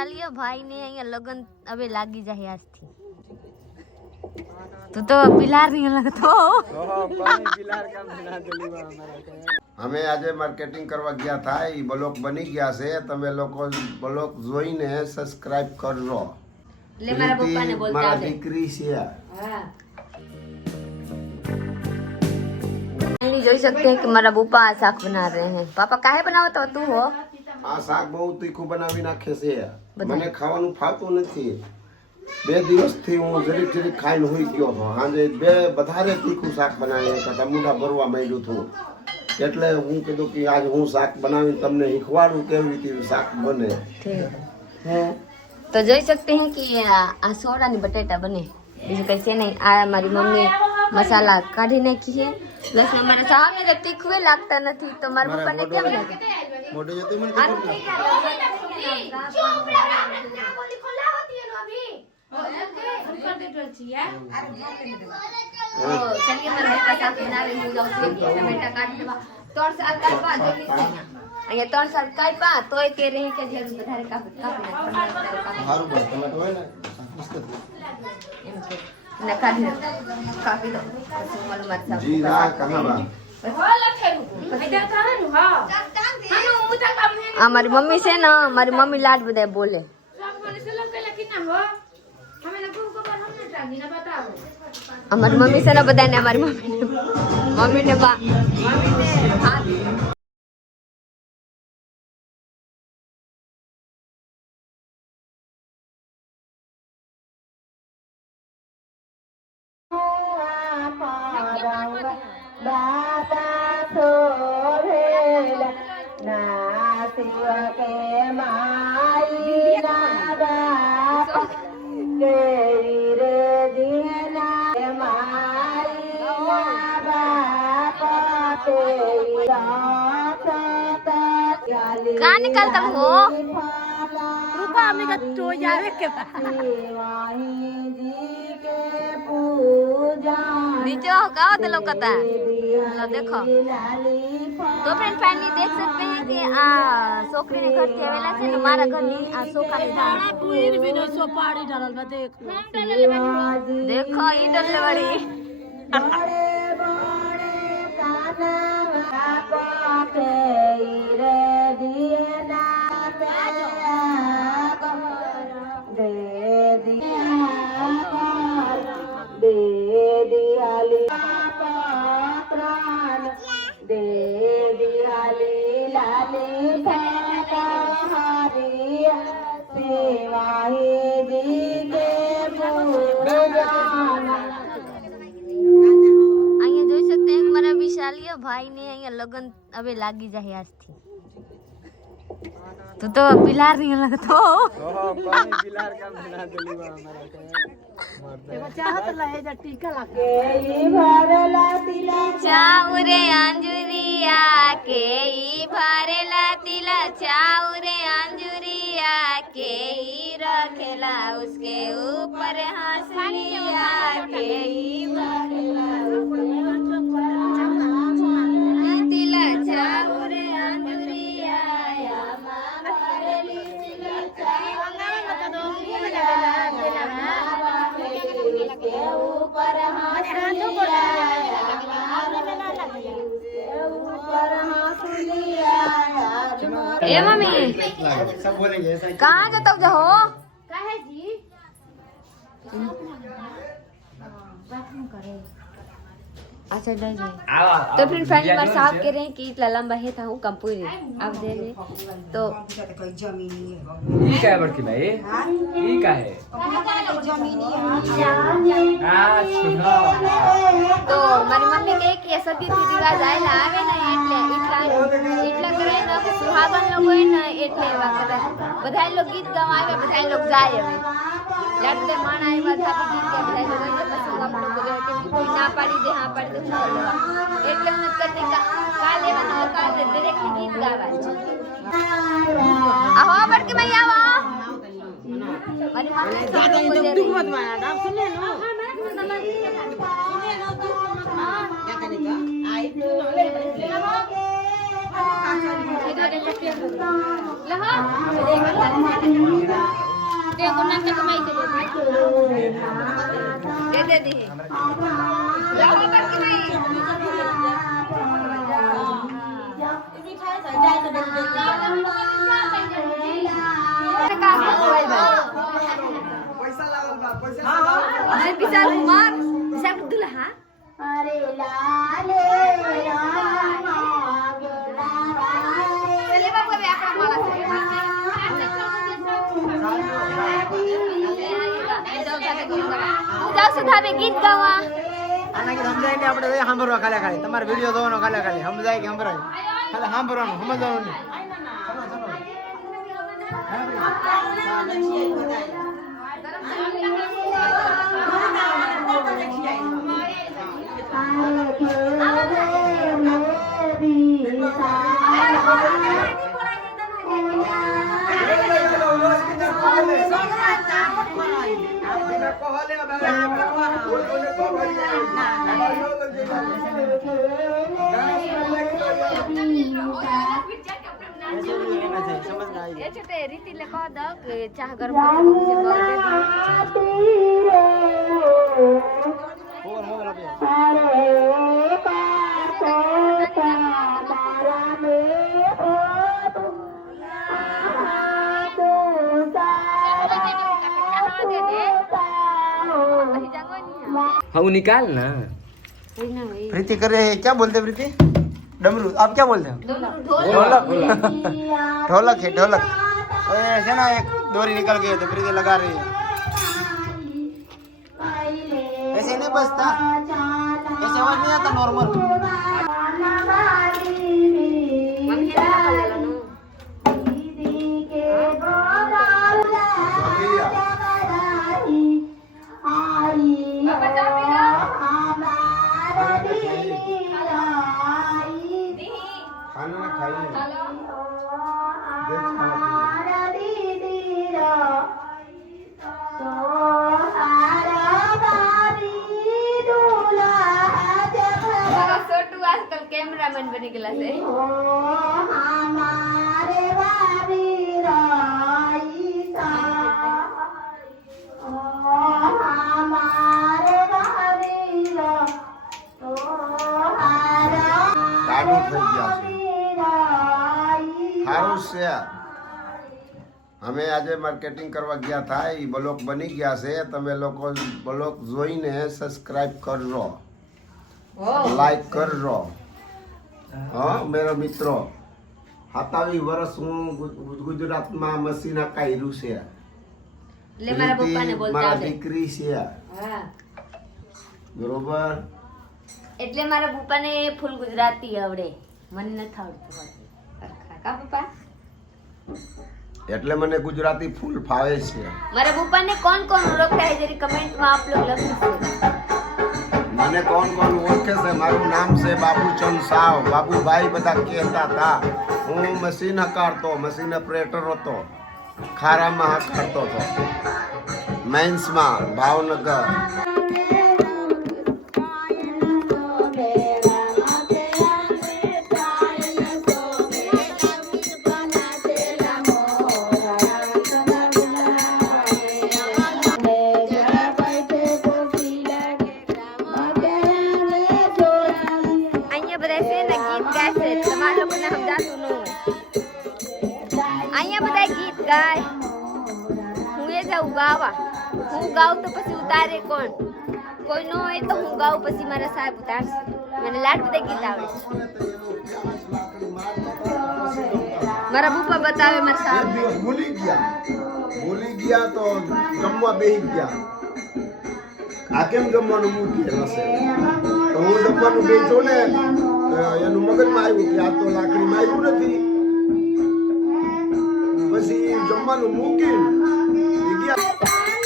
વિશાલીય ભાઈ ને અહીંયા લગન હવે લાગી જાય આજથી. તું તો પિલાર નહીં લગતો. અમે આજે માર્કેટિંગ કરવા ગયા હતા, એ બ્લોક બની ગયા છે. તમે લોકો બ્લોક જોઈને સબસ્ક્રાઇબ કરજો. ले मारा पप्पा ने बोलता मारा है દીકરી છે. हाँ नहीं જોઈ सकते हैं कि મારા પપ્પા આ શાક બના રહે हैं. પાપા કાહે બનાવતો તું હો? આ શાક બહુ તીખું બનાવી નાખે છે. મને ખાવાનું ફાવતું નથી. 2 દિવસથી હું જરીક જરીક ખાઈને હોઈ ગયો હતો. હાજે વધારે તીખું શાક બનાવી નાખ્યા. મોઢા ભરવા માંડ્યું હતું. એટલે હું કીધું કે આજ હું શાક બનાવીને તમને શીખવાડું કેવી રીતે શાક બને. तो જોઈ सकते हैं कि આ સોરાની બટેટા બને. બીજું કઈ છે નહીં. આ મારી મમ્મી મસાલા કાઢી નાખી છે. પ્લસ અમારે સામે તો તીખું લાગતા નથી. તો મારા પપ્પાને કેમ લાગે? મોઢે જતી મને चलिए मैं मेरे साथ बना रही हूँ. टमाटर काट देवा 3 साल कापा અહીંયા 3 સાલ કાપ્યા તોય કે રહી કે જરૂર વધારે કાપી સારું બસ ટમેટો હોય ને એમ કે ના કાપી દો મલ મરચા જીરા કહાવા આ મારી મમ્મી છે ને, મારી મમ્મી લાડ બધા બોલે. અમારી મમ્મી છે ને બધાને અમારી મમ્મી ને બા कहाँ निकलता हो? रुका हमें का तो जावे के नीचे होगा तो लोकता लो देखो. तो फ्रेंड फाइनली देख सकते हैं कि आ सोकरी ने घर से आवेला છે ને મારા ઘરની આ સોખા લીધા. पूरी भी नो सो पाड़ी डालल बा देख देखो ई डरले वाली भाई ने અહીંયા લગન હવે લાગી જાય આજથી. તું તો પિલાર નહીં લગતો. પિલાર કામ બના દેલીવા અમારા चाहत लहे जा टीका लागे चाऊ रे अंजुरिया के ई भरेला तिला. चाऊ रे अंजुरिया के ई रखेला उसके ऊपर हंसलिया के ई भरेला तिला. चाऊ रे अंजुरिया या मां भरेली तिला. ए मम्मी सब बोलेंगे ऐसा कहाँ जाता हो? काहे जी अच्छा नहीं तो फिर फ्रेंड बार साहब कह रहे हैं कि इतना लंबा है था हूँ कंपूरी अब दे दे तो ये क्या है बड़की भाई ये क्या है तो मारी मम्मी कहे कि सती थी रिवाज आएला आवे ना એટલા કરે ને સુહાગન લોકો હોય ને એટલે એવા કરે. બધા લોકો ગીત ગાવા આવે, બધા લોકો જાય. હવે લાડલે માણ આવ્યા થાપી ગીત ગાય બધા લોકો એટલે પછી આપ લોકો કહે કે કોઈ ના પાડી દે હા પાડી દે શું લેવા એટલે મને કરતે કાલે એવા તો કાલે દરેક ગીત ગાવા. આવો બડકી ભાઈ આવો મારી મમ્મી દાદા ને દુખ મત મારા નામ સુને નો હા મેં તમારી क्या करने का आई तो देखो ना तो कमाई दे दे दी जाओ कर के नहीं अरे विशाल कुमार विशाल दुल्हा अरे लाले चले बाबू अभी आपका माला जाओ सुधा में गीत गावा આના કે સમજાય ને આપણે સાંભળવા ખાલે ખાલી તમારો વિડિયો જોવાનો ખાલે ખાલી સમજાય કે સંભળાય ખાલી સાંભળવાનું સમજવાનું નહીં ये छोटे रीति ले कह दो कि चाह गरम से हाँ वो निकाल ना प्रीति कर रहे हैं क्या बोलते हैं प्रीति डमरू आप क्या बोलते हैं ढोलक ढोलक है ढोलक ऐसे ना एक डोरी निकल गई तो प्रीति लगा रही है ऐसे नहीं बजता ऐसे आवाज नहीं आता नॉर्मल खाना खाइए छोटू आजकल कैमरामैन बने गेला से કાઢું થઈ ગયા છે સારું છે અમે આજે માર્કેટિંગ કરવા ગયા હતા એ બ્લોક બની ગયા છે તમે લોકો બ્લોક જોઈને સબસ્ક્રાઇબ કરજો લાઈક કરજો હા મેરા મિત્રો 27 વર્ષ હું ગુજરાતમાં મશીન કાઢ્યું છે ले मारा पप्पा ने बोलता મારા है દીકરી છે हां બરોબર એટલે મારા પપ્પાને ફૂલ ગુજરાતી આવડે મને નથી આવડતું કા પપ્પા એટલે મને ગુજરાતી ફૂલ ફાવે છે મારા પપ્પાને કોણ કોણ ઓળખતા है जरी कमेंट में आप लोग लख दीजिए મને કોણ કોણ ઓળખે છે મારું નામ છે બાબુચંદ સાવ બાબુભાઈ બધા કહેતા હતા હું મશીન હકારતો મશીન ઓપરેટર હતો ખારામાં હકારતો હતો મેન્સમાં ભાવનગર गाय હું એ જાઉં ગાવા હું ગાઉં તો પછી ઉતારે કોણ કોઈ ન હોય તો હું ગાઉં પછી મારા સાહેબ ઉતારશે મને લાડ બધા ગીત આવડે મારા પપ્પા બતાવે મારા સાહેબ ભૂલી ગયા તો જમવા બેસી ગયા આ કેમ જમવાનું મૂકી હશે તો હું જમવાનું બેસો ને એનું મગજમાં આવ્યું કે આ તો લાકડીમાં આવ્યું નથી પછી જમવાનું મૂકી ગયા